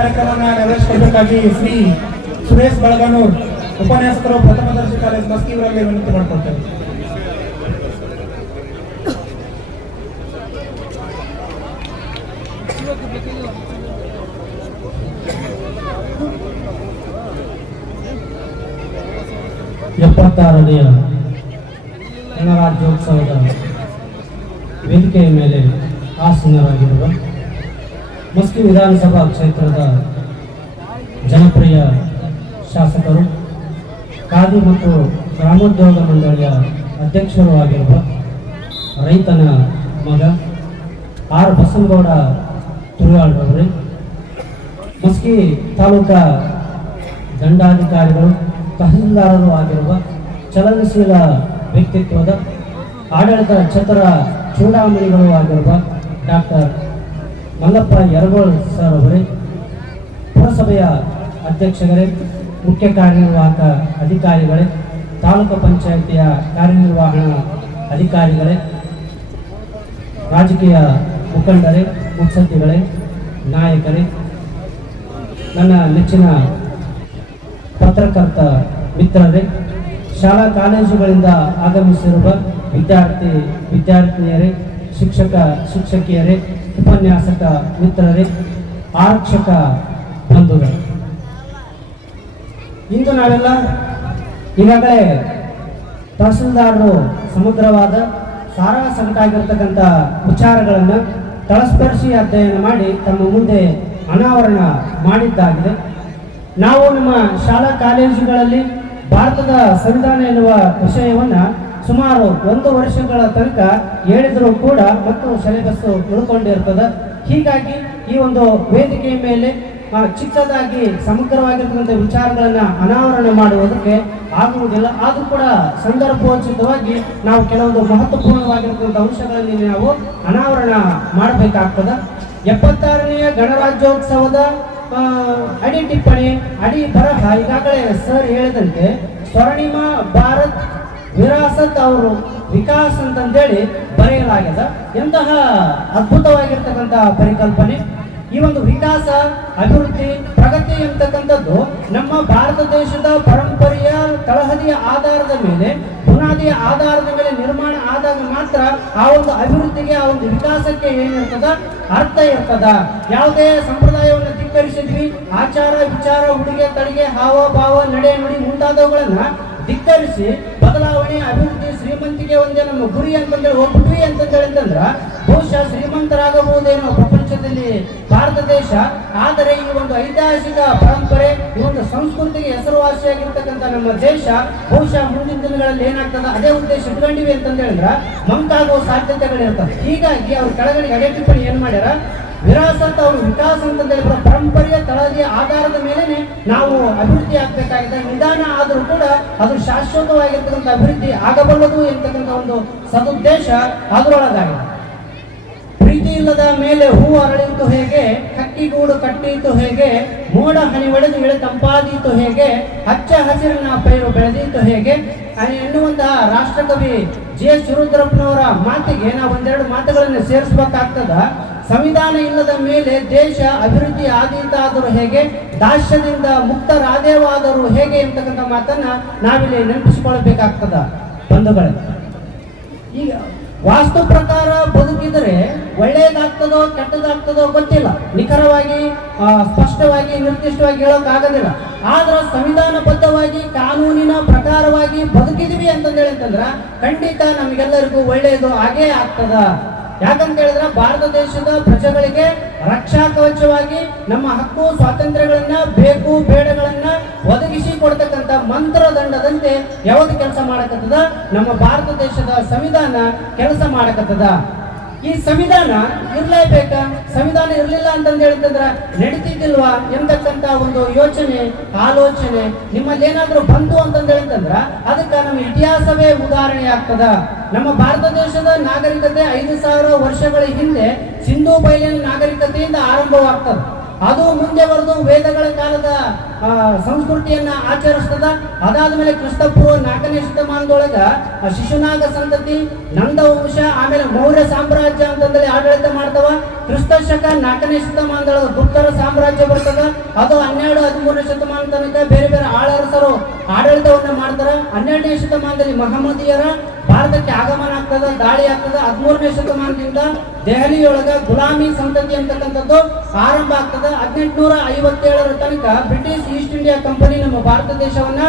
ಕಾರ್ಯಕ್ರಮವನ್ನು ನೆರವೇರಿಸಿಕೊಳ್ಬೇಕಾಗಿ ಶ್ರೀ ಸುರೇಶ್ ಬಳಗನೂರ್ ಉಪನ್ಯಾಸಕರು, ಪ್ರಥಮ ದರ್ಜೆ ಕಾಲೇಜ್ ಮಸ್ಕಿವರಲ್ಲಿ ವಿನಂತಿ ಮಾಡ್ಕೊಳ್ತೇವೆ. ಎಪ್ಪತ್ತಾರನೆಯ ಗಣರಾಜ್ಯೋತ್ಸವದ ವೇದಿಕೆಯ ಮೇಲೆ ಆಸೀನರಾಗಿರುವ ಮಸ್ಕಿ ವಿಧಾನಸಭಾ ಕ್ಷೇತ್ರದ ಜನಪ್ರಿಯ ಶಾಸಕರು, ಖಾದಿ ಮತ್ತು ಗ್ರಾಮೋದ್ಯೋಗ ಮಂಡಳಿಯ ಅಧ್ಯಕ್ಷರು ಆಗಿರುವ ರೈತನ ಮಗ ಆರ್ ಬಸನಗೌಡ ತುಳಿಯಾಳ್ರವರೇ ಮಸ್ಕಿ ತಾಲೂಕಾ ದಂಡಾಧಿಕಾರಿಗಳು, ತಹಸೀಲ್ದಾರರು ಆಗಿರುವ ಚಲನಶೀಲ ವ್ಯಕ್ತಿತ್ವದ ಆಡಳಿತ ಛತ್ರ ಚೂಡಾಮಣಿಗಳು ಆಗಿರುವ ಡಾಕ್ಟರ್ ಮಲ್ಲಪ್ಪ ಯರಗೋಳ್ ಸರ್ ಅವರೇ, ಪುರಸಭೆಯ ಅಧ್ಯಕ್ಷರೇ, ಮುಖ್ಯ ಕಾರ್ಯನಿರ್ವಾಹಕ ಅಧಿಕಾರಿಗಳೇ, ತಾಲೂಕು ಪಂಚಾಯಿತಿಯ ಕಾರ್ಯನಿರ್ವಹಣಾ ಅಧಿಕಾರಿಗಳೇ, ರಾಜಕೀಯ ಮುಖಂಡರೇ, ಮುತ್ಸದ್ದಿಗಳೇ, ನಾಯಕರೇ, ನನ್ನ ನೆಚ್ಚಿನ ಪತ್ರಕರ್ತ ಮಿತ್ರರೇ, ಶಾಲಾ ಕಾಲೇಜುಗಳಿಂದ ಆಗಮಿಸಿರುವ ವಿದ್ಯಾರ್ಥಿ, ವಿದ್ಯಾರ್ಥಿನಿಯರೇ ಶಿಕ್ಷಕ, ಶಿಕ್ಷಕಿಯರೇ, ಉಪನ್ಯಾಸಕ, ಮಿತ್ರರೇ, ಆರಕ್ಷಕ ಬಂಧುಗಳೇ. ಇಂದು ನಾವೆಲ್ಲ ಈಗಾಗಲೇ ತಹಸೀಲ್ದಾರರು ಸಮಗ್ರವಾದ ಸಾರಾಸಗಟಾಗಿರ್ತಕ್ಕಂಥ ವಿಚಾರಗಳನ್ನು ತಳಸ್ಪರ್ಶಿ ಅಧ್ಯಯನ ಮಾಡಿ ತಮ್ಮ ಮುಂದೆ ಅನಾವರಣ ಮಾಡಿದ್ದಾಗಿದೆ. ನಾವು ನಮ್ಮ ಶಾಲಾ ಕಾಲೇಜುಗಳಲ್ಲಿ ಭಾರತದ ಸಂವಿಧಾನ ಎನ್ನುವ ವಿಷಯವನ್ನು ಸುಮಾರು ಒಂದು ವರ್ಷಗಳ ತನಕ ಹೇಳಿದರೂ ಕೂಡ ಮತ್ತು ಸಿಲೆಬಸ್ ಉಳ್ಕೊಂಡಿರ್ತದೆ. ಹೀಗಾಗಿ ಈ ಒಂದು ವೇದಿಕೆಯ ಮೇಲೆ ಚಿಕ್ಕದಾಗಿ ಸಮಗ್ರವಾಗಿರ್ತಕ್ಕಂಥ ವಿಚಾರಗಳನ್ನು ಅನಾವರಣ ಮಾಡುವುದಕ್ಕೆ ಆಗುವುದಿಲ್ಲ. ಆದರೂ ಕೂಡ ಸಂದರ್ಭೋಚಿತವಾಗಿ ನಾವು ಕೆಲವೊಂದು ಮಹತ್ವಪೂರ್ಣವಾಗಿರ್ತಕ್ಕಂಥ ಅಂಶಗಳಲ್ಲಿ ನಾವು ಅನಾವರಣ ಮಾಡಬೇಕಾಗ್ತದೆ. ಎಪ್ಪತ್ತಾರನೆಯ ಗಣರಾಜ್ಯೋತ್ಸವದ ಅಡಿ ಟಿಪ್ಪಣಿ, ಅಡಿ ಬರಹ ಈಗಾಗಲೇ ಸರ್ ಹೇಳಿದಂತೆ ಸ್ವರ್ಣಿಮ ಭಾರತ್ ವಿರಾಸತ್ ಅವರು ವಿಕಾಸ್ ಅಂತಂದೇಳಿ ಬರೆಯಲಾಗಿದೆ. ಎಂತಹ ಅದ್ಭುತವಾಗಿರ್ತಕ್ಕಂತಹ ಪರಿಕಲ್ಪನೆ. ಈ ಒಂದು ವಿಕಾಸ, ಅಭಿವೃದ್ಧಿ, ಪ್ರಗತಿ ಎಂತಕ್ಕಂಥದ್ದು ನಮ್ಮ ಭಾರತ ದೇಶದ ಪರಂಪರೆಯ ತಳಹದಿಯ ಆಧಾರದ ಮೇಲೆ, ಬುನಾದಿಯ ಆಧಾರದ ಮೇಲೆ ನಿರ್ಮಾಣ ಆದಾಗ ಮಾತ್ರ ಆ ಒಂದು ಅಭಿವೃದ್ಧಿಗೆ, ಆ ಒಂದು ವಿಕಾಸಕ್ಕೆ ಏನಿರ್ತದ ಅರ್ಥ ಇರ್ತದ. ಯಾವುದೇ ಸಂಪ್ರದಾಯವನ್ನು ಧಿಕ್ಕರಿಸಿದ್ವಿ, ಆಚಾರ ವಿಚಾರ, ಉಡುಗೆ, ತಳಿಗೆ ಹಾವ ಭಾವ ನಡೆ ನುಡಿ ಮುಂತಾದವುಗಳನ್ನ ಧಿಕ್ಕರಿಸಿ ಬದಲಾವಣೆ, ಅಭಿವೃದ್ಧಿ ಶ್ರೀಮಂತಿಗೆ ಒಂದೇ ನಮ್ಮ ಗುರಿ ಅಂತಂದ್ರೆ ಹೋಗ್ಬಿಟ್ವಿ ಅಂತಂದ್ರೆ ಅಂತಂದ್ರ, ಬಹುಶಃ ಶ್ರೀಮಂತರಾಗಬಹುದೇನೋ ಪ್ರಪಂಚದಲ್ಲಿ ಭಾರತ ದೇಶ, ಆದರೆ ಈ ಒಂದು ಐತಿಹಾಸಿಕ ಪರಂಪರೆ, ಈ ಒಂದು ಸಂಸ್ಕೃತಿಗೆ ಹೆಸರುವಾಸಿಯಾಗಿರ್ತಕ್ಕಂಥ ನಮ್ಮ ದೇಶ, ಬಹುಶಃ ಮುಂದಿನ ದಿನಗಳಲ್ಲಿ ಏನಾಗ್ತದ? ಅದೇ ಉದ್ದೇಶ ಇಟ್ಕೊಂಡಿವಿ ಅಂತಂದ ಹೇಳಿದ್ರ ಮಂಕಾಗುವ ಸಾಧ್ಯತೆಗಳಿರ್ತವೆ. ಹೀಗಾಗಿ ಅವ್ರ ಕೆಳಗಡೆ ಅಡೆ ಟಿಪ್ಪಣಿ ಏನ್ ಮಾಡ್ಯಾರ? ವಿರಾಸತ್ ಅವರು ವಿಕಾಸ ಅಂತಂದೇಳಿ ಬರೋ ಪರಂಪರೆಯ ತಳದಿಯ ಆಧಾರದ ಮೇಲೆ ನಾವು ಅಭಿವೃದ್ಧಿ ಆಗ್ಬೇಕಾಗಿದೆ. ನಿಧಾನ ಆದರೂ ಕೂಡ ಅದು ಶಾಶ್ವತವಾಗಿರ್ತಕ್ಕಂಥ ಅಭಿವೃದ್ಧಿ ಆಗಬಲ್ಲದು ಎಂತಕ್ಕಂಥ ಒಂದು ಸದುದ್ದೇಶ ಅದರೊಳಗಾಗಿದೆ. ಪ್ರೀತಿ ಇಲ್ಲದ ಮೇಲೆ ಹೂ ಅರಳಿತು ಹೇಗೆ ಹಕ್ಕಿಗೂಡು ಕಟ್ಟಿತು ಹೇಗೆ, ಮೋಡ ಹನಿ ಒಡೆದು ಇಳೆ ತಂಪಾದೀತು ಹೇಗೆ, ಹಚ್ಚ ಹಸಿರಿನ ಪೈರು ಬೆಳೆದಿತ್ತು ಹೇಗೆ ಎನ್ನುವಂತಹ ರಾಷ್ಟ್ರಕವಿ ಜಿ ಎಸ್ ಶಿವರುದ್ರಪ್ಪನವರ ಮಾತಿಗೆ ನಾವು ಒಂದೆರಡು ಮಾತುಗಳನ್ನು ಸೇರಿಸಬೇಕಾಗ್ತದ. ಸಂವಿಧಾನ ಇಲ್ಲದ ಮೇಲೆ ದೇಶ ಅಭಿವೃದ್ಧಿ ಆದೀತಾದರೂ ಹೇಗೆ, ದಾಸ್ಯದಿಂದ ಮುಕ್ತರಾದೇವಾದರೂ ಹೇಗೆ ಎಂತಕ್ಕಂಥ ಮಾತನ್ನ ನಾವಿಲ್ಲಿ ನೆನಪಿಸಿಕೊಳ್ಳಬೇಕಾಗ್ತದ. ಬಂಧುಗಳೇ, ಈಗ ವಾಸ್ತು ಪ್ರಕಾರ ಬದುಕಿದರೆ ಒಳ್ಳೇದಾಗ್ತದೋ ಕೆಟ್ಟದಾಗ್ತದೋ ಗೊತ್ತಿಲ್ಲ. ನಿಖರವಾಗಿ ಸ್ಪಷ್ಟವಾಗಿ, ನಿರ್ದಿಷ್ಟವಾಗಿ ಹೇಳೋಕ್ಕಾಗೋದಿಲ್ಲ. ಆದ್ರೆ ಸಂವಿಧಾನಬದ್ಧವಾಗಿ, ಕಾನೂನಿನ ಪ್ರಕಾರವಾಗಿ ಬದುಕಿದೀವಿ ಅಂತಂದೇಳಿ ಅಂತಂದ್ರ ಖಂಡಿತ ನಮಗೆಲ್ಲರಿಗೂ ಒಳ್ಳೆಯದು ಹಾಗೇ ಆಗ್ತದ. ಯಾಕಂತ ಹೇಳಿದ್ರೆ ಭಾರತ ದೇಶದ ಪ್ರಜೆಗಳಿಗೆ ರಕ್ಷಾ ಕವಚವಾಗಿ ನಮ್ಮ ಹಕ್ಕು, ಸ್ವಾತಂತ್ರ್ಯಗಳನ್ನ, ಬೇಕು, ಬೇಡಗಳನ್ನ ಒದಗಿಸಿ ಕೊಡ್ತಕ್ಕಂಥ ಮಂತ್ರದಂಡದಂತೆ ಯಾವ್ದು ಕೆಲಸ ಮಾಡಕತ್ತದ? ನಮ್ಮ ಭಾರತ ದೇಶದ ಸಂವಿಧಾನ ಕೆಲಸ ಮಾಡಕತ್ತದ. ಈ ಸಂವಿಧಾನ ಇರಲೇಬೇಕಾ? ಸಂವಿಧಾನ ಇರಲಿಲ್ಲ ಅಂತಂದು ಹೇಳಿದ್ರೆ ನಡೀತಿದ್ದಿಲ್ವಾ ಎಂತಕ್ಕಂತ ಒಂದು ಯೋಚನೆ, ಆಲೋಚನೆ ನಿಮ್ಮಲ್ಲಿ ಏನಾದ್ರೂ ಬಂತು ಅಂತಂದು ಹೇಳಿದ್ರೆ ಅದಕ್ಕೆ ನಮ್ಮ ಇತಿಹಾಸವೇ ಉದಾಹರಣೆ ಆಗ್ತದ. ನಮ್ಮ ಭಾರತ ದೇಶದ ನಾಗರಿಕತೆ ಐದು ಸಾವಿರ ವರ್ಷಗಳ ಹಿಂದೆ ಸಿಂಧು ಬಯಲಿನ ನಾಗರಿಕತೆಯಿಂದ ಆರಂಭವಾಗ್ತದೆ. ಅದು ಮುಂದೆ ಬರೆದು ವೇದಗಳ ಕಾಲದ ಸಂಸ್ಕೃತಿಯನ್ನ ಆಚರಿಸ್ತದ. ಅದಾದ್ಮೇಲೆ ಕ್ರಿಸ್ತಪೂರ್ವ ನಾಲ್ಕನೇ ಶತಮಾನದೊಳಗ ಶಿಶುನಾಗ ಸಂತತಿ ನಂದ ವಂಶ ಆಮೇಲೆ ಮೌರ್ಯ ಸಾಮ್ರಾಜ್ಯ ಅಂತಂದ್ರೆ ಆಡಳಿತ ಮಾಡ್ತವ. ಕ್ರಿಸ್ತ ಶಕ ನಾಲ್ಕನೇ ಶತಮಾನದೊಳಗ ಗುಪ್ತರ ಸಾಮ್ರಾಜ್ಯ ಬರ್ತದ? ಅದು ಹನ್ನೆರಡು, ಹದಿಮೂರನೇ ಶತಮಾನ ತನಕ ಬೇರೆ ಬೇರೆ ಆಳರಸರು ಆಡಳಿತವನ್ನ ಮಾಡ್ತಾರ. ಹನ್ನೆರಡನೇ ಶತಮಾನದಲ್ಲಿ ಮಹಮ್ಮದಿಯರ ಭಾರತಕ್ಕೆ ಆಗಮನ ಆಗ್ತದ, ದಾಳಿ ಆಗ್ತದ. ಹದಿಮೂರನೇ ಶತಮಾನದಿಂದ ದೆಹಲಿಯೊಳಗ ಗುಲಾಮಿ ಸಂತತಿ ಅಂತಕ್ಕಂಥದ್ದು ಆರಂಭ ಆಗ್ತದ. ಹದಿನೆಂಟುನೂರ ಐವತ್ತೇಳರ ತನಕ ಬ್ರಿಟಿಷ್ ಈಸ್ಟ್ ಇಂಡಿಯಾ ಕಂಪನಿ ನಮ್ಮ ಭಾರತ ದೇಶವನ್ನ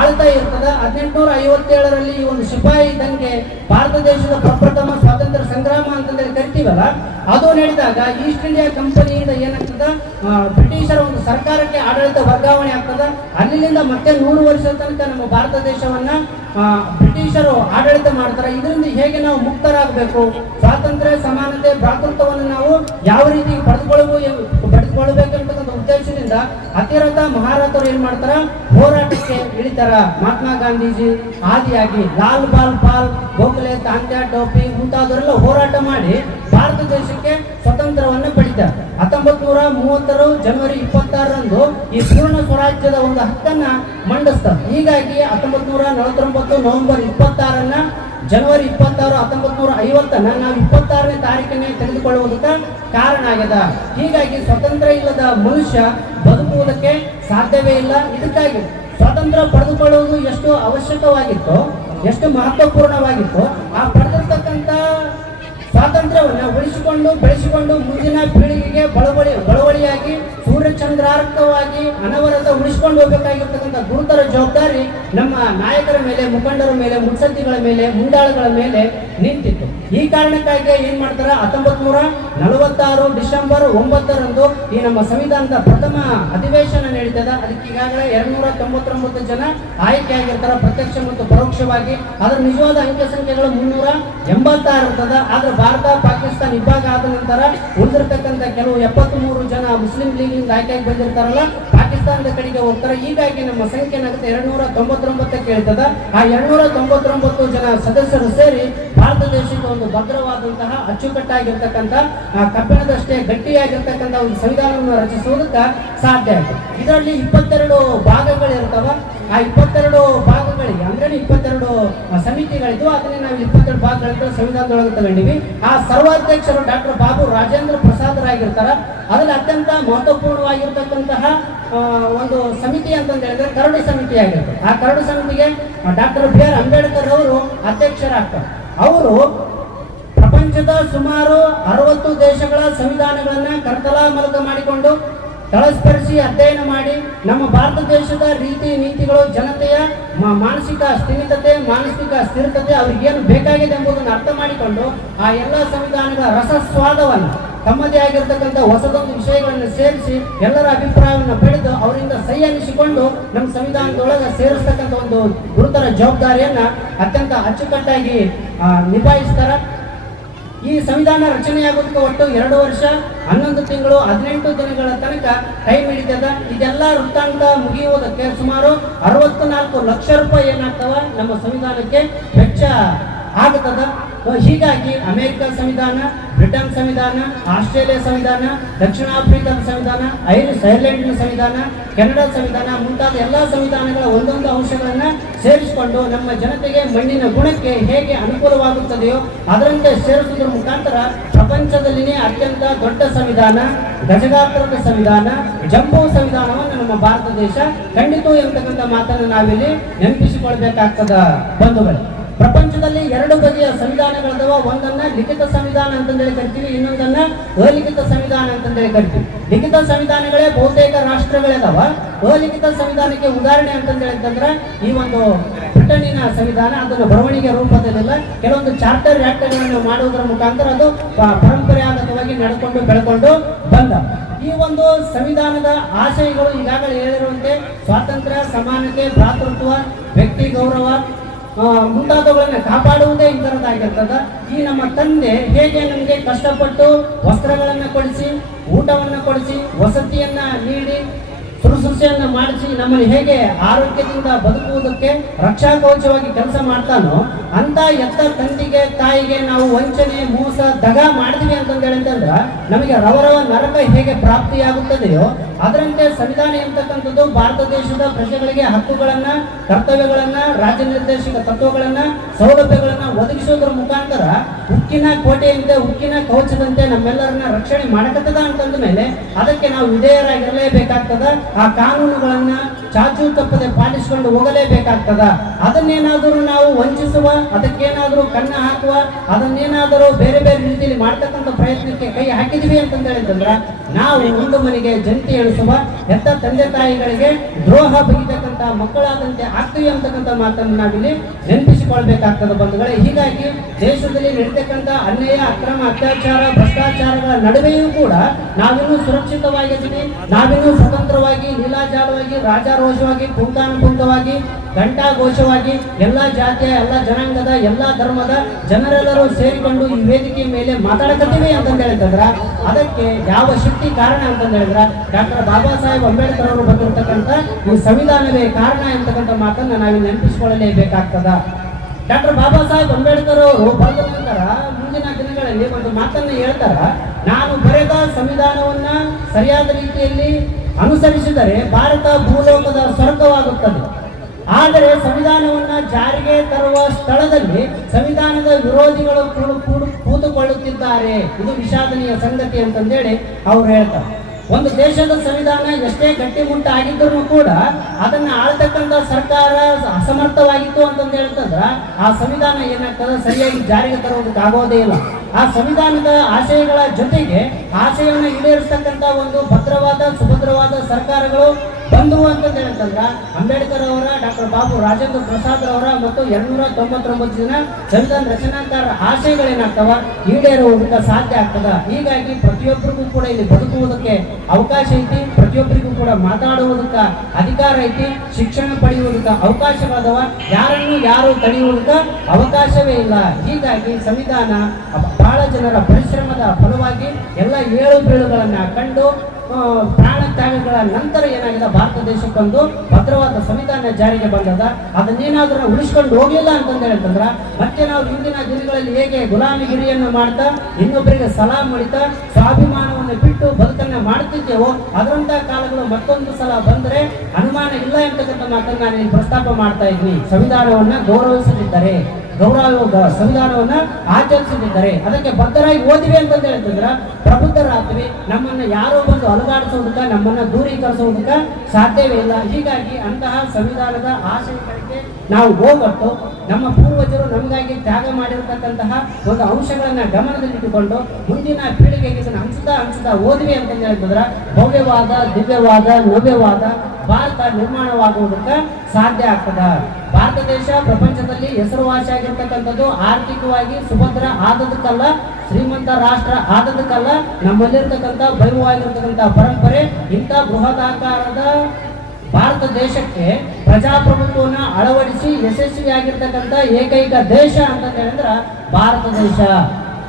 ಆಳ್ತಾ ಇರ್ತದ. ಹದಿನೆಂಟುನೂರ ಐವತ್ತೇಳರಲ್ಲಿ ಈ ಒಂದು ಸಿಪಾಯಿ ದಂಗೆ ಭಾರತ ದೇಶದ ಪ್ರಪ್ರಥಮ ಸ್ವಾತಂತ್ರ್ಯ ಸಂಗ್ರಾಮ ಅಂತಂದೇಳಿ ಕರಿತೀವಲ್ಲ ಅದು ನಡೆದಾಗ ಈಸ್ಟ್ ಇಂಡಿಯಾ ಕಂಪನಿಯಿಂದ ಏನಾಗ್ತದ ಬ್ರಿಟಿಷರ ಒಂದು ಸರ್ಕಾರಕ್ಕೆ ಆಡಳಿತ ವರ್ಗಾವಣೆ ಆಗ್ತದ. ಅಲ್ಲಿಂದ ಮತ್ತೆ ನೂರು ವರ್ಷದ ತನಕ ನಮ್ಮ ಭಾರತ ದೇಶವನ್ನ ಬ್ರಿಟಿಷರು ಆಡಳಿತ ಮಾಡ್ತಾರೆ. ಇದರಿಂದ ಹೇಗೆ ನಾವು ಮುಕ್ತರಾಗಬೇಕು? ಸ್ವಾತಂತ್ರ್ಯ, ಸಮಾನತೆ, ಭ್ರಾತೃತ್ವವನ್ನು ನಾವು ಯಾವ ರೀತಿ ಪಡೆದುಕೊಳ್ಳಬೇಕು ಪಡೆದುಕೊಳ್ಳಬೇಕಂತಕ್ಕಂಥ ಉದ್ದೇಶದಿಂದ ಅತಿರಥ ಮಹಾರಥರು ಏನ್ ಮಾಡ್ತಾರ? ಹೋರಾಟಕ್ಕೆ ಇಳಿತಾರ. ಮಹಾತ್ಮ ಗಾಂಧೀಜಿ ಆದಿಯಾಗಿ ಲಾಲ್ ಬಾಲ್ ಪಾಲ್ ಗೋಖಲೆ, ತಾಂತ್ಯ, ಟೋಪಿ ಮುಂತಾದವರೆಲ್ಲ ಹೋರಾಟ ಮಾಡಿ ಭಾರತ ದೇಶಕ್ಕೆ ಸ್ವತಂತ್ರವನ್ನು ಪಡಿತಾರೆ. ಹತ್ತೊಂಬತ್ ನೂರ ಮೂವತ್ತರ ಜನವರಿ ಇಪ್ಪತ್ತಾರರಂದು ಈ ಪೂರ್ಣ ಸ್ವರಾಜ್ಯದ ಒಂದು ಹಕ್ಕನ್ನ ಮಂಡಿಸ್ತಾರೆ. ಹೀಗಾಗಿ ಹತ್ತೊಂಬತ್ ನೂರ ನಲವತ್ತೊಂಬತ್ತು ನವೆಂಬರ್ ಇಪ್ಪತ್ತಾರನ್ನ ಜನವರಿ ಇಪ್ಪತ್ತಾರು ಹತ್ತೊಂಬತ್ ನೂರ ಐವತ್ತನ್ನ ನಾವು ಇಪ್ಪತ್ತಾರನೇ ತಾರೀಕನ್ನೇ ತೆಗೆದುಕೊಳ್ಳುವುದಕ್ಕೆ ಕಾರಣ ಆಗ್ಯದ. ಹೀಗಾಗಿ ಸ್ವತಂತ್ರ ಇಲ್ಲದ ಮನುಷ್ಯ ಬದುಕುವುದಕ್ಕೆ ಸಾಧ್ಯವೇ ಇಲ್ಲ. ಇದಕ್ಕಾಗಿ ಸ್ವಾತಂತ್ರ್ಯ ಪಡೆದುಕೊಳ್ಳುವುದು ಎಷ್ಟು ಅವಶ್ಯಕವಾಗಿತ್ತು, ಎಷ್ಟು ಮಹತ್ವಪೂರ್ಣವಾಗಿತ್ತು, ಆ ಪಡೆದಿರ್ತಕ್ಕಂಥ ಸ್ವಾತಂತ್ರ್ಯವನ್ನ ಉಳಿಸಿಕೊಂಡು, ಬೆಳೆಸಿಕೊಂಡು ಮುಂದಿನ ಪೀಳಿಗೆಗೆ ಬಳವಳಿ, ಬಳವಳಿಯಾಗಿ, ಸೂರ್ಯಚಂದ್ರಾರ್ಥವಾಗಿ, ಅನವರತ ಉಳಿಸಿಕೊಂಡು ಹೋಗಬೇಕಾಗಿರ್ತಕ್ಕಂಥ ಗುರುತರ ಜವಾಬ್ದಾರಿ ನಮ್ಮ ನಾಯಕರ ಮೇಲೆ, ಮುಖಂಡರ ಮೇಲೆ, ಮುತ್ಸದ್ದಿಗಳ ಮೇಲೆ, ಮುಂದಾಳುಗಳ ಮೇಲೆ ನಿಂತಿತ್ತು. ಈ ಕಾರಣಕ್ಕಾಗಿ ಏನ್ ಮಾಡ್ತಾರ? ಹತ್ತೊಂಬತ್ ನೂರ ನಲವತ್ತಾರು ಡಿಸೆಂಬರ್ ಒಂಬತ್ತರಂದು ಈ ನಮ್ಮ ಸಂವಿಧಾನದ ಪ್ರಥಮ ಅಧಿವೇಶನ ನಡೀತದ. ಅದಕ್ಕೆ ಈಗಾಗಲೇ ಎರಡ್ನೂರ ತೊಂಬತ್ತೊಂಬತ್ತು ಜನ ಆಯ್ಕೆ ಆಗಿರ್ತಾರ ಪ್ರತ್ಯಕ್ಷ ಮತ್ತು ಪರೋಕ್ಷವಾಗಿ. ಅದರ ನಿಜವಾದ ಅಂಕೆ ಸಂಖ್ಯೆಗಳು ಮುನ್ನೂರ ಎಂಬತ್ತಾರು ಇರ್ತದ ಆದ್ರೆ ಭಾರತ ಪಾಕಿಸ್ತಾನ ಇಬ್ಬಾಗ ಆದ ನಂತರ ಉಳಿದಿರ್ತಕ್ಕಂಥ ಕೆಲವು ಎಪ್ಪತ್ತ್ ಮೂರು ಜನ ಮುಸ್ಲಿಂ ಲೀಗ್ನಿಂದ ಆಯ್ಕೆಯಾಗಿ ಬಂದಿರ್ತಾರಲ್ಲ, ಪಾಕಿಸ್ತಾನದ ಕಡೆಗೆ ಹೋಗ್ತಾರೆ. ಹೀಗಾಗಿ ನಮ್ಮ ಸಂಖ್ಯೆ ಏನಾಗುತ್ತೆ? ಎರಡ್ನೂರ ತೊಂಬತ್ತೊಂಬತ್ತಕ್ಕೆ ಹೇಳ್ತದ ಆ ಎರಡ್ನೂರ ತೊಂಬತ್ತೊಂಬತ್ತು ಜನ ಸದಸ್ಯರು ಸೇರಿ ಭಾರತ ದೇಶಕ್ಕೆ ಒಂದು ಭದ್ರವಾದಂತಹ, ಅಚ್ಚುಕಟ್ಟಾಗಿರ್ತಕ್ಕಂಥ ಕಬ್ಬಿಣದಷ್ಟೇ ಗಟ್ಟಿಯಾಗಿರ್ತಕ್ಕಂಥ ಒಂದು ಸಂವಿಧಾನವನ್ನು ರಚಿಸುವುದಕ್ಕೆ ಸಾಧ್ಯ ಆಯ್ತು. ಇದರಲ್ಲಿ ಇಪ್ಪತ್ತೆರಡು ಭಾಗಗಳಿರ್ತವ ಆ ಇಪ್ಪತ್ತೆರಡು ಭಾಗಗಳಿಗೆ ಅಂದ್ರೆ ಇಪ್ಪತ್ತೆರಡು ಸಮಿತಿಗಳಿದ್ದು, ಅದನ್ನೇ ನಾವು ಇಪ್ಪತ್ತೆರಡು ಭಾಗಗಳಿಂದ ಸಂವಿಧಾನದೊಳಗೆ ತಗೊಂಡಿವಿ. ಆ ಸರ್ವಾಧ್ಯಕ್ಷರು ಡಾಕ್ಟರ್ ಬಾಬು ರಾಜೇಂದ್ರ ಪ್ರಸಾದರಾಗಿರ್ತಾರ. ಅದ್ರಲ್ಲಿ ಅತ್ಯಂತ ಮಹತ್ವಪೂರ್ಣವಾಗಿರ್ತಕ್ಕಂತಹ ಒಂದು ಸಮಿತಿ ಅಂತಂದು ಹೇಳಿದ್ರೆ ಕರಡು ಸಮಿತಿ ಆಗಿರ್ತದೆ. ಆ ಕರಡು ಸಮಿತಿಗೆ ಡಾಕ್ಟರ್ ಬಿ ಆರ್ ಅಂಬೇಡ್ಕರ್ ಅವರು ಅಧ್ಯಕ್ಷರಾಗ್ತಾರೆ. ಅವರು ಪ್ರಪಂಚದ ಸುಮಾರು ಅರವತ್ತು ದೇಶಗಳ ಸಂವಿಧಾನಗಳನ್ನ ಕರ್ತಲಾ ಮಲಕ ಮಾಡಿಕೊಂಡು ತಳಸ್ಪರಿಸಿ ಅಧ್ಯಯನ ಮಾಡಿ ನಮ್ಮ ಭಾರತ ದೇಶದ ರೀತಿ ನೀತಿಗಳು, ಜನತೆಯ ಮಾನಸಿಕ ಸ್ಥಿಮಿತತೆ ಮಾನಸಿಕ ಸ್ಥಿರತೆ ಅವ್ರಿಗೇನು ಬೇಕಾಗಿದೆ ಎಂಬುದನ್ನು ಅರ್ಥ ಮಾಡಿಕೊಂಡು ಆ ಎಲ್ಲ ಸಂವಿಧಾನಗಳ ರಸಸ್ವಾದವನ್ನು ತಮ್ಮದೇ ಆಗಿರ್ತಕ್ಕಂಥ ಹೊಸದೊಂದು ವಿಷಯಗಳನ್ನು ಸೇರಿಸಿ ಎಲ್ಲರ ಅಭಿಪ್ರಾಯವನ್ನು ಪಡೆದು ಅವರಿಂದ ಸಹಿ ಅನ್ನಿಸಿಕೊಂಡು ನಮ್ಮ ಸಂವಿಧಾನದೊಳಗೆ ಸೇರಿಸ್ತಕ್ಕಂಥ ಒಂದು ಗುರುತರ ಜವಾಬ್ದಾರಿಯನ್ನ ಅತ್ಯಂತ ಅಚ್ಚುಕಟ್ಟಾಗಿ ನಿಭಾಯಿಸ್ತಾರ. ಈ ಸಂವಿಧಾನ ರಚನೆಯಾಗೋದಕ್ಕೆ ಒಟ್ಟು ಎರಡು ವರ್ಷ, ಹನ್ನೊಂದು ತಿಂಗಳು, ಹದಿನೆಂಟು ದಿನಗಳ ತನಕ ಟೈಮ್ ಹಿಡಿತದ. ಇದೆಲ್ಲ ವೃತ್ತಾಂತ ಮುಗಿಯುವುದಕ್ಕೆ ಸುಮಾರು ಅರವತ್ತು ನಾಲ್ಕು ಲಕ್ಷ ರೂಪಾಯಿ ಏನಾಗ್ತವ? ನಮ್ಮ ಸಂವಿಧಾನಕ್ಕೆ ವೆಚ್ಚ ಆಗುತ್ತದ ಹೀಗಾಗಿ ಅಮೆರಿಕ ಸಂವಿಧಾನ ಬ್ರಿಟನ್ ಸಂವಿಧಾನ, ಆಸ್ಟ್ರೇಲಿಯಾ ಸಂವಿಧಾನ, ದಕ್ಷಿಣ ಆಫ್ರಿಕನ್ ಸಂವಿಧಾನ ಐರಿಸ್ ಐರ್ಲೆಂಡಿನ ಸಂವಿಧಾನ, ಕೆನಡಾ ಸಂವಿಧಾನ ಮುಂತಾದ ಎಲ್ಲ ಸಂವಿಧಾನಗಳ ಒಂದೊಂದು ಅಂಶಗಳನ್ನು ಸೇರಿಸಿಕೊಂಡು ನಮ್ಮ ಜನತೆಗೆ ಮಣ್ಣಿನ ಗುಣಕ್ಕೆ ಹೇಗೆ ಅನುಕೂಲವಾಗುತ್ತದೆಯೋ ಅದರಂತೆ ಸೇರಿಸುವುದರ ಮುಖಾಂತರ ಪ್ರಪಂಚದಲ್ಲಿನೇ ಅತ್ಯಂತ ದೊಡ್ಡ ಸಂವಿಧಾನ, ಗಜಗಾತ್ರದ ಸಂವಿಧಾನ, ಜಂಬೂ ಸಂವಿಧಾನವನ್ನು ನಮ್ಮ ಭಾರತ ದೇಶ ಖಂಡಿತು ಎಂಬತಕ್ಕಂಥ ಮಾತನ್ನು ನಾವಿಲ್ಲಿ ನೆನಪಿಸಿಕೊಳ್ಬೇಕಾಗ್ತದ ಬಂಧುಗಳೇ ಪ್ರಪಂಚದಲ್ಲಿ ಎರಡು ಬಗೆಯ ಸಂವಿಧಾನಗಳದವ ಒಂದನ್ನ ಲಿಖಿತ ಸಂವಿಧಾನ ಅಂತಂದೇಳಿ ಕರಿತೀವಿ, ಇನ್ನೊಂದನ್ನ ಅಲಿಖಿತ ಸಂವಿಧಾನ ಅಂತಂದೇಳಿ ಕರಿತೀವಿ. ಲಿಖಿತ ಸಂವಿಧಾನಗಳೇ ಬಹುತೇಕ ರಾಷ್ಟ್ರಗಳಿದಾವ. ಅಲಿಖಿತ ಸಂವಿಧಾನಕ್ಕೆ ಉದಾಹರಣೆ ಅಂತಂದ್ರೆ, ಈ ಒಂದು ಬ್ರಿಟನ್ನಿನ ಸಂವಿಧಾನ, ಅದನ್ನು ಬರವಣಿಗೆ ರೂಪದಲ್ಲಿಲ್ಲ. ಕೆಲವೊಂದು ಚಾರ್ಟರ್ ಆಕ್ಟ್ಗಳನ್ನು ಮಾಡುವುದರ ಮುಖಾಂತರ ಅದು ಪರಂಪರಾಗತವಾಗಿ ನಡೆಕೊಂಡು ಬೆಳ್ಕೊಂಡು ಬಂದ. ಈ ಒಂದು ಸಂವಿಧಾನದ ಆಶಯಗಳು ಈಗಾಗಲೇ ಹೇಳಿರುವಂತೆ, ಸ್ವಾತಂತ್ರ್ಯ, ಸಮಾನತೆ, ಭ್ರಾತೃತ್ವ, ವ್ಯಕ್ತಿ ಗೌರವ ಮುಂತಾದವುಗಳನ್ನ ಕಾಪಾಡುವುದೇ ಇದರದಾಗಿರ್ತದ ಈ ನಮ್ಮ ತಂದೆ ಹೇಗೆ ನಮಗೆ ಕಷ್ಟಪಟ್ಟು ವಸ್ತ್ರಗಳನ್ನು ಕೊಡಿಸಿ, ಊಟವನ್ನು ಕೊಡಿಸಿ, ವಸತಿಯನ್ನ ನೀಡಿ ಶುಶ್ರೂಷೆಯನ್ನು ಮಾಡಿಸಿ ನಮ್ಮನ್ನು ಹೇಗೆ ಆರೋಗ್ಯದಿಂದ ಬದುಕುವುದಕ್ಕೆ ರಕ್ಷಾ ಕವಚವಾಗಿ ಕೆಲಸ ಮಾಡ್ತಾನೋ, ಅಂತ ಎತ್ತ ತಂದಿಗೆ, ತಾಯಿಗೆ ನಾವು ವಂಚನೆ, ಮೋಸ, ದಗ ಮಾಡಿದ್ವಿ ಅಂತಂದೇಳಿ ಅಂತಂದ್ರೆ, ನಮಗೆ ರವರವ ನರಕ ಹೇಗೆ ಪ್ರಾಪ್ತಿಯಾಗುತ್ತದೆಯೋ ಅದರಂತೆ ಸಂವಿಧಾನ ಎಂತಕ್ಕಂಥದ್ದು ಭಾರತ ದೇಶದ ಪ್ರಜೆಗಳಿಗೆ ಹಕ್ಕುಗಳನ್ನ, ಕರ್ತವ್ಯಗಳನ್ನ ರಾಜ್ಯ ನಿರ್ದೇಶಕ ತತ್ವಗಳನ್ನ, ಸೌಲಭ್ಯಗಳನ್ನ ಒದಗಿಸೋದ್ರ ಮುಖಾಂತರ ಉಕ್ಕಿನ ಕೋಟೆಯಂತೆ, ಉಕ್ಕಿನ ಕವಚದಂತೆ ನಮ್ಮೆಲ್ಲರನ್ನ ರಕ್ಷಣೆ ಮಾಡಕತ್ತದ ಅಂತಂದ ಮೇಲೆ ಅದಕ್ಕೆ ನಾವು ವಿಧೇಯರಾಗಿರಲೇಬೇಕಾಗ್ತದ. ಆ ಕಾನೂನುಗಳನ್ನ ಚಾಚು ತಪ್ಪದೆ ಪಾಲಿಸಿಕೊಂಡು ಹೋಗಲೇಬೇಕಾಗ್ತದ. ಅದನ್ನೇನಾದರೂ ನಾವು ವಂಚಿಸುವ, ಅದಕ್ಕೇನಾದರೂ ಕಣ್ಣು ಹಾಕುವ, ಅದನ್ನೇನಾದರೂ ಬೇರೆ ಬೇರೆ ರೀತಿಯಲ್ಲಿ ಮಾಡ್ತಕ್ಕಂಥ ಪ್ರಯತ್ನಕ್ಕೆ ಕೈ ಹಾಕಿದ್ವಿ ಅಂತಂದ ಹೇಳಿದ್ರೆ ನಾವು ಒಂದು ಮನೆಗೆ ಜಂತಿ ಎಳಿಸುವ ಎತ್ತ ತಂದೆ ತಾಯಿಗಳಿಗೆ ದ್ರೋಹ ಬಗೆತಕ್ಕಂಥ ಮಕ್ಕಳಾದಂತೆ ಆಗ್ತೀವಿ ಅಂತಕ್ಕಂಥ ಮಾತನ್ನು ನಾವಿಲ್ಲಿ ನೆನಪಿಸಿಕೊಳ್ಬೇಕಾಗ್ತದೆ ಬಂಧುಗಳೇ. ಹೀಗಾಗಿ ದೇಶದಲ್ಲಿ ನಡೀತಕ್ಕಂಥ ಅನ್ಯಾಯ, ಅಕ್ರಮ, ಅತ್ಯಾಚಾರ, ಭ್ರಷ್ಟಾಚಾರಗಳ ನಡುವೆಯೂ ಕೂಡ ನಾವಿನ್ನೂ ಸುರಕ್ಷಿತವಾಗಿದ್ದೀವಿ. ನಾವಿನ್ನೂ ಸ್ವತಂತ್ರವಾಗಿ ಲೀಲಾಜಾಲವಾಗಿ ರಾಜಾರೋಷವಾಗಿ ಪುಂಖಾನುಪುಂಖವಾಗಿ ಘಂಟಾಘೋಷವಾಗಿ ಎಲ್ಲ ಜಾತಿಯ, ಎಲ್ಲ ಜನಾಂಗದ, ಎಲ್ಲ ಧರ್ಮದ ಜನರೆಲ್ಲರೂ ಸೇರಿಕೊಂಡು ಈ ವೇದಿಕೆ ಮೇಲೆ ಮಾತಾಡಕತ್ತೀವಿ ಅಂತಂದ ಹೇಳ್ತಂದ್ರ ಅದಕ್ಕೆ ಯಾವ ಶಕ್ತಿ ಕಾರಣ ಅಂತಂದ ಹೇಳಿದ್ರ ಡಾಕ್ಟರ್ ಬಾಬಾ ಸಾಹೇಬ್ ಅಂಬೇಡ್ಕರ್ ಅವರು ಬಂದಿರತಕ್ಕಂಥ ಈ ಸಂವಿಧಾನವೇ ಕಾರಣ ಎಂತಕ್ಕಂಥ ಮಾತನ್ನ ನಾವು ನೆನಪಿಸ್ಕೊಳ್ಳಲೇಬೇಕಾಗ್ತದ. ಡಾಕ್ಟರ್ ಬಾಬಾ ಸಾಹೇಬ್ ಅಂಬೇಡ್ಕರ್ ಅವರು ಬಂದ ನಂತರ ಮುಂದಿನ ದಿನಗಳಲ್ಲಿ ಒಂದು ಮಾತನ್ನ ಹೇಳ್ತಾರ. ನಾನು ಬರೆದ ಸಂವಿಧಾನವನ್ನ ಸರಿಯಾದ ರೀತಿಯಲ್ಲಿ ಅನುಸರಿಸಿದರೆ ಭಾರತ ಭೂಲೋಕದ ಸ್ವರ್ಗವಾಗುತ್ತದೆ. ಆದರೆ ಸಂವಿಧಾನವನ್ನ ಜಾರಿಗೆ ತರುವ ಸ್ಥಳದಲ್ಲಿ ಸಂವಿಧಾನದ ವಿರೋಧಿಗಳು ಕೂತುಕೊಳ್ಳುತ್ತಿದ್ದಾರೆ. ಇದು ವಿಷಾದನೀಯ ಸಂಗತಿ ಅಂತಂದೇಳಿ ಅವ್ರು ಹೇಳ್ತಾರೆ. ಒಂದು ದೇಶದ ಸಂವಿಧಾನ ಎಷ್ಟೇ ಗಟ್ಟಿಮುಟ್ಟ ಆಗಿದ್ದರೂ ಕೂಡ ಅದನ್ನ ಆಳ್ತಕ್ಕಂಥ ಸರ್ಕಾರ ಅಸಮರ್ಥವಾಗಿತ್ತು ಅಂತಂದು ಹೇಳ್ತಂದ್ರ ಆ ಸಂವಿಧಾನ ಏನಾಗ್ತದೆ? ಸರಿಯಾಗಿ ಜಾರಿಗೆ ತರೋದಕ್ಕೆ ಆಗೋದೇ ಇಲ್ಲ. ಆ ಸಂವಿಧಾನದ ಆಶಯಗಳ ಜೊತೆಗೆ ಆಶಯವನ್ನು ಈಡೇರಿಸ್ತಕ್ಕಂಥ ಒಂದು ಭದ್ರವಾದ, ಸುಭದ್ರವಾದ ಸರ್ಕಾರಗಳು ಬಂದವು ಅಂತಂದು ಹೇಳ್ತಂದ್ರೆ ಅಂಬೇಡ್ಕರ್ ಅವರ, ಡಾಕ್ಟರ್ ಬಾಬು ರಾಜೇಂದ್ರ ಪ್ರಸಾದ್ ಅವರ ಮತ್ತು ಎರಡ್ನೂರ ತೊಂಬತ್ತೊಂಬತ್ತು ಜನ ಸಂವಿಧಾನ ರಚನಾಕಾರರ ಆಶಯಗಳೇನಾಗ್ತವ, ಈಡೇರುವುದಕ್ಕೆ ಸಾಧ್ಯ ಆಗ್ತದ? ಹೀಗಾಗಿ ಪ್ರತಿಯೊಬ್ಬರಿಗೂ ಕೂಡ ಇಲ್ಲಿ ಬದುಕುವುದಕ್ಕೆ ಅವಕಾಶ ಐತಿ, ಪ್ರತಿಯೊಬ್ಬರಿಗೂ ಕೂಡ ಮಾತಾಡುವುದಕ್ಕೆ ಅಧಿಕಾರ ಐತಿ, ಶಿಕ್ಷಣ ಪಡೆಯುವುದಕ್ಕೆ ಅವಕಾಶವಾದವ, ಯಾರನ್ನು ಯಾರು ತಡೆಯುವುದಕ್ಕೆ ಅವಕಾಶವೇ ಇಲ್ಲ. ಹೀಗಾಗಿ ಸಂವಿಧಾನ ಬಹಳ ಜನರ ಪರಿಶ್ರಮದ ಫಲವಾಗಿ ಎಲ್ಲ ಏಳು ಬೀಳುಗಳನ್ನು ಕಂಡು ಪ್ರಾಣ ತ್ಯಾಗಗಳ ನಂತರ ಏನಾಗಿದೆ? ಭಾರತ ದೇಶಕ್ಕೊಂದು ಭದ್ರವಾದ ಸಂವಿಧಾನ ಜಾರಿಗೆ ಬಂದದ. ಅದನ್ನೇನಾದ್ರೂ ಉಳಿಸ್ಕೊಂಡು ಹೋಗಲಿಲ್ಲ ಅಂತಂದ ಹೇಳ್ತಂದ್ರ ಮತ್ತೆ ನಾವು ಹಿಂದಿನ ದಿನಗಳಲ್ಲಿ ಹೇಗೆ ಗುಲಾಮಗಿರಿಯನ್ನು ಮಾಡ್ತಾ, ಇನ್ನೊಬ್ಬರಿಗೆ ಸಲಾ ಮಾಡಿತಾ, ಸ್ವಾಭಿಮಾನವನ್ನು ಬಿಟ್ಟು ಬದುಕನ್ನ ಮಾಡ್ತಿದ್ದೇವೋ, ಅದರಂತ ಕಾಲಗಳು ಮತ್ತೊಂದು ಸಲ ಬಂದರೆ ಅನುಮಾನ ಇಲ್ಲ ಎಂತಕ್ಕಂಥ ಮಾತನ್ನ ನಾನು ಪ್ರಸ್ತಾಪ ಮಾಡ್ತಾ ಇದ್ದೀನಿ. ಸಂವಿಧಾನವನ್ನ ಗೌರವಿಸದಿದ್ದರೆ. ಗೌರವ ಸಂವಿಧಾನವನ್ನ ಆಚರಿಸುತ್ತಿದ್ದಾರೆ. ಅದಕ್ಕೆ ಬದ್ಧರಾಗಿ ಓದಿವೆ ಅಂತ ಹೇಳ್ತಿದ್ರ ರಾತ್ರಿ ನಮ್ಮನ್ನ ಯಾರೋ ಬಂದು ಅಲುಗಾಡಿಸೋದಕ್ಕ, ನಮ್ಮನ್ನ ದೂರೀಕರಿಸೋದಕ್ಕ ಸಾಧ್ಯವೇ ಇಲ್ಲ. ಹೀಗಾಗಿ ಅಂತಹ ಸಂವಿಧಾನದ ಆಶಯಗಳಿಗೆ ನಾವು ಹೋಗಟ್ಟು ನಮ್ಮ ಪೂರ್ವಜರು ನಮಗಾಗಿ ತ್ಯಾಗ ಮಾಡಿರತಕ್ಕಂತಹ ಒಂದು ಅಂಶಗಳನ್ನ ಗಮನದಲ್ಲಿಟ್ಟುಕೊಂಡು ಮುಂದಿನ ಪೀಳಿಗೆಗೆ ಇದನ್ನು ಹಂಚುತ್ತಾ ಹಂಚುತ್ತಾ ಓದಿವೆ ಅಂತ ಹೇಳ್ತಂದ್ರೆ ಭವ್ಯವಾದ, ದಿವ್ಯವಾದ ನವ್ಯವಾದ ಭಾರತ ನಿರ್ಮಾಣವಾಗುವುದಕ್ಕೆ ಸಾಧ್ಯ ಆಗ್ತದ. ಭಾರತ ದೇಶ ಪ್ರಪಂಚದಲ್ಲಿ ಹೆಸರುವಾಸಿಯಾಗಿರ್ತಕ್ಕಂಥದ್ದು ಆರ್ಥಿಕವಾಗಿ ಸುಭದ್ರ ಆದದಕ್ಕಲ್ಲ ಶ್ರೀಮಂತ ರಾಷ್ಟ್ರ ಆದದಕ್ಕಲ್ಲ ನಮ್ಮಲ್ಲಿರ್ತಕ್ಕಂಥ ವೈಭವವಾಗಿರ್ತಕ್ಕಂಥ ಪರಂಪರೆ ಇಂಥ ಬೃಹದಾಕಾರದ ಭಾರತ ದೇಶಕ್ಕೆ ಪ್ರಜಾಪ್ರಭುತ್ವವನ್ನು ಅಳವಡಿಸಿ ಯಶಸ್ವಿಯಾಗಿರ್ತಕ್ಕಂಥ ಏಕೈಕ ದೇಶ ಅಂತಂದು ಹೇಳಿದ್ರ ಭಾರತ ದೇಶ.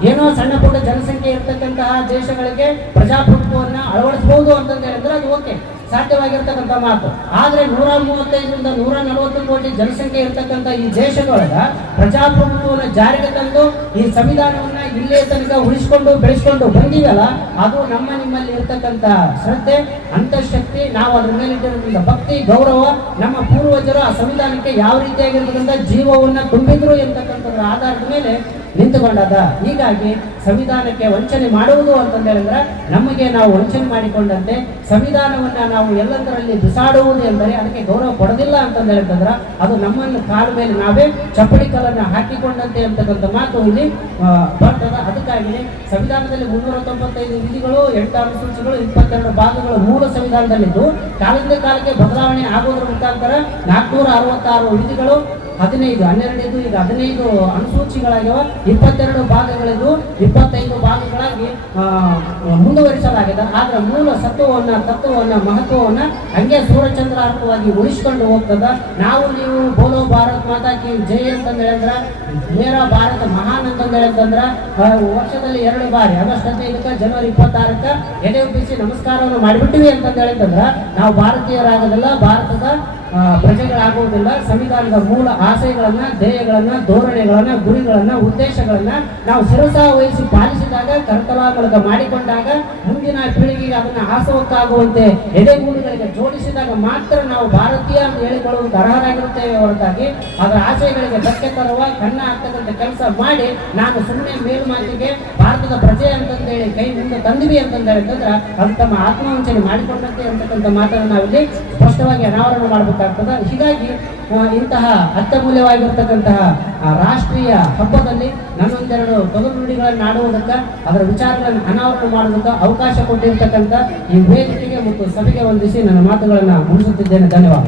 ಏನೋ ಸಣ್ಣ ಪುಟ್ಟ ಜನಸಂಖ್ಯೆ ಇರ್ತಕ್ಕಂತಹ ದೇಶಗಳಿಗೆ ಪ್ರಜಾಪ್ರಭುತ್ವವನ್ನ ಅಳವಡಿಸಬಹುದು ಅಂತಂದ ಹೇಳಿದ್ರೆ ಅದು ಓಕೆ, ಸಾಧ್ಯವಾಗಿರ್ತಕ್ಕಂಥ ಮಾತು. ಆದರೆ ನೂರ ಮೂವತ್ತೈದರಿಂದ ನೂರ ನಲವತ್ತು ಕೋಟಿ ಜನಸಂಖ್ಯೆ ಇರ್ತಕ್ಕಂಥ ಈ ದೇಶದೊಳಗೆ ಪ್ರಜಾಪ್ರಭುತ್ವವನ್ನು ಜಾರಿಗೆ ತಂದು ಈ ಸಂವಿಧಾನವನ್ನ ಇಲ್ಲೇ ತನಕ ಉಳಿಸ್ಕೊಂಡು, ಬೆಳೆಸ್ಕೊಂಡು ಬಂದಿವಲ್ಲ, ಅದು ನಮ್ಮ ನಿಮ್ಮಲ್ಲಿ ಇರ್ತಕ್ಕಂಥ ಶ್ರದ್ಧೆ, ಅಂತಃಶಕ್ತಿ, ನಾವು ಅದ್ರ ಮೇಲೆ ಇಟ್ಟಿರೋದ್ರಿಂದ ಭಕ್ತಿ, ಗೌರವ, ನಮ್ಮ ಪೂರ್ವಜರು ಆ ಸಂವಿಧಾನಕ್ಕೆ ಯಾವ ರೀತಿಯಾಗಿರ್ತಕ್ಕಂಥ ಜೀವವನ್ನು ತುಂಬಿದ್ರು ಎಂತಕ್ಕಂಥದ್ರ ಆಧಾರದ ಮೇಲೆ ನಿಂತುಕೊಂಡದ. ಹೀಗಾಗಿ ಸಂವಿಧಾನಕ್ಕೆ ವಂಚನೆ ಮಾಡುವುದು ಅಂತಂದ್ರೆ ನಮಗೆ ನಾವು ವಂಚನೆ ಮಾಡಿಕೊಂಡಂತೆ ಸಂವಿಧಾನವನ್ನ ನಾವು ಎಲ್ಲದರಲ್ಲಿ ಬಿಸಾಡುವುದು ಎಂದರೆ ಅದಕ್ಕೆ ಗೌರವ ಕೊಡೋದಿಲ್ಲ ಅಂತಂದ್ರೆ ಹೇಳ್ತಂದ್ರ ಅದು ನಮ್ಮನ್ನು ಕಾಲ ಮೇಲೆ ನಾವೇ ಚಪ್ಪಡಿ ಕಲ್ಲನ್ನ ಹಾಕಿಕೊಂಡಂತೆ ಅಂತಕ್ಕಂಥ ಮಾತು ಇಲ್ಲಿ ಬರ್ತದ ಅದಕ್ಕಾಗಿ ಸಂವಿಧಾನದಲ್ಲಿ ಮುನ್ನೂರ ತೊಂಬತ್ತೈದು ವಿಧಿಗಳು, ಎಂಟು ಅನುಸೂಚಿಗಳು, ಇಪ್ಪತ್ತೆರಡು ಭಾಗಗಳು ಮೂಲ ಸಂವಿಧಾನದಲ್ಲಿದ್ದು, ಕಾಲದಿಂದ ಕಾಲಕ್ಕೆ ಬದಲಾವಣೆ ಆಗೋದ್ರ ಮುಖಾಂತರ ನಾಲ್ಕುನೂರ ಅರವತ್ತಾರು ವಿಧಿಗಳು, ಹದಿನೈದು ಹನ್ನೆರಡನೇದು, ಈಗ ಹದಿನೈದು ಅನುಸೂಚಿಗಳಾಗ್ಯಾವ, ಇಪ್ಪತ್ತೆರಡು ಭಾಗಗಳಿದ್ದು ಇಪ್ಪತ್ತೈದು ಭಾಗಗಳಾಗಿ ಮುಂದುವರಿಸಲಾಗಿದೆ. ಆದ್ರೆ ಮೂಲ ಸತ್ವವನ್ನ, ತತ್ವವನ್ನ, ಮಹತ್ವವನ್ನ ಹಂಗೆ ಸೂರ್ಯಚಂದ್ರಾರ್ಕವಾಗಿ ಉಳಿಸ್ಕೊಂಡು ಹೋಗ್ತದ. ನಾವು ನೀವು ಬೋಲೋ ಭಾರತ್ ಮಾತಾ ಕಿ ಜೈ ಅಂತಂದು ಹೇಳಿದ್ರ ನೇರ ಭಾರತ ಮಹಾನ್ ಅಂತಂದು ಹೇಳಿದ್ರ ವರ್ಷದಲ್ಲಿ ಎರಡು ಬಾರಿ, ಆಗಸ್ಟ್ ಹದಿನೈದಕ್ಕೆ, ಜನವರಿ ಇಪ್ಪತ್ತಾರಕ್ಕ ಎದೆ ಒಪ್ಪಿಸಿ ನಮಸ್ಕಾರವನ್ನು ಮಾಡಿಬಿಟ್ಟಿವಿ ಅಂತಂದು ಹೇಳಿದ್ರ ನಾವು ಭಾರತೀಯರಾಗದಲ್ಲ, ಭಾರತದ ಪ್ರಜೆಗಳಾಗುವುದಿಲ್ಲ. ಸಂವಿಧಾನದ ಮೂಲ ಆಶಯಗಳನ್ನ ಧ್ಯೇಯಗಳನ್ನ, ಧೋರಣೆಗಳನ್ನ, ಗುರಿಗಳನ್ನ, ಉದ್ದೇಶಗಳನ್ನ ನಾವು ಶಿರಸ ವಹಿಸಿ ಪಾಲಿಸಿದಾಗ, ಕರ್ತವ್ಯಗಳನ್ನು ಮಾಡಿಕೊಂಡಾಗ ಮುಂದಿನ ಪೀಳಿಗೆಗೆ ಅದನ್ನ ಆಸವಕ್ಕಾಗುವಂತೆ ಎದೆಗೂಡುಗಳಿಗೆ ಜೋಡಿಸಿದಾಗ ಮಾತ್ರ ನಾವು ಭಾರತೀಯ ಅಂತ ಹೇಳಿಕೊಳ್ಳುವುದಕ್ಕೆ ಅರ್ಹರಾಗಿರುತ್ತೇವೆ ಹೊರತಾಗಿ ಅದರ ಆಶಯಗಳಿಗೆ ಧಕ್ಕೆ ತರುವ, ಕಣ್ಣ ಆಗ್ತಕ್ಕಂಥ ಕೆಲಸ ಮಾಡಿ ನಾನು ಸುಮ್ಮನೆ ಮೇಲ್ಮಾತಿಗೆ ಭಾರತದ ಪ್ರಜೆ ಅಂತಂದೇಳಿ ಕೈ ಮುಂದೆ ತಂದಿವಿ ಅಂತಂದ ಅಂತಂದ್ರೆ ಅದು ತಮ್ಮ ಆತ್ಮವಂಚನೆ ಮಾಡಿಕೊಂಡಂತೆ ಅಂತಕ್ಕಂಥ ಮಾತನ್ನು ನಾವಿಲ್ಲಿ ಸ್ಪಷ್ಟವಾಗಿ ಅನಾವರಣ ಮಾಡಬೇಕಾಗ್ತದೆ ಹೀಗಾಗಿ ಇಂತಹ ಅತ್ಯಮೂಲ್ಯವಾಗಿರ್ತಕ್ಕಂತಹ ಆ, ರಾಷ್ಟ್ರೀಯ ಹಬ್ಬದಲ್ಲಿ ನನ್ನೊಂದೆರಡು ನುಡಿಗಳನ್ನು ಆಡುವುದಕ್ಕೆ ಅದರ ವಿಚಾರಗಳನ್ನು ಅನಾವರಣ ಮಾಡುವುದಕ್ಕ ಅವಕಾಶ ಕೊಟ್ಟಿರ್ತಕ್ಕಂಥ ಈ ವೇದಿಕೆಗೆ ಮತ್ತು ಸಭೆಗೆ ವಂದಿಸಿ ನನ್ನ ಮಾತುಗಳನ್ನು ಮುಗಿಸುತ್ತಿದ್ದೇನೆ. ಧನ್ಯವಾದ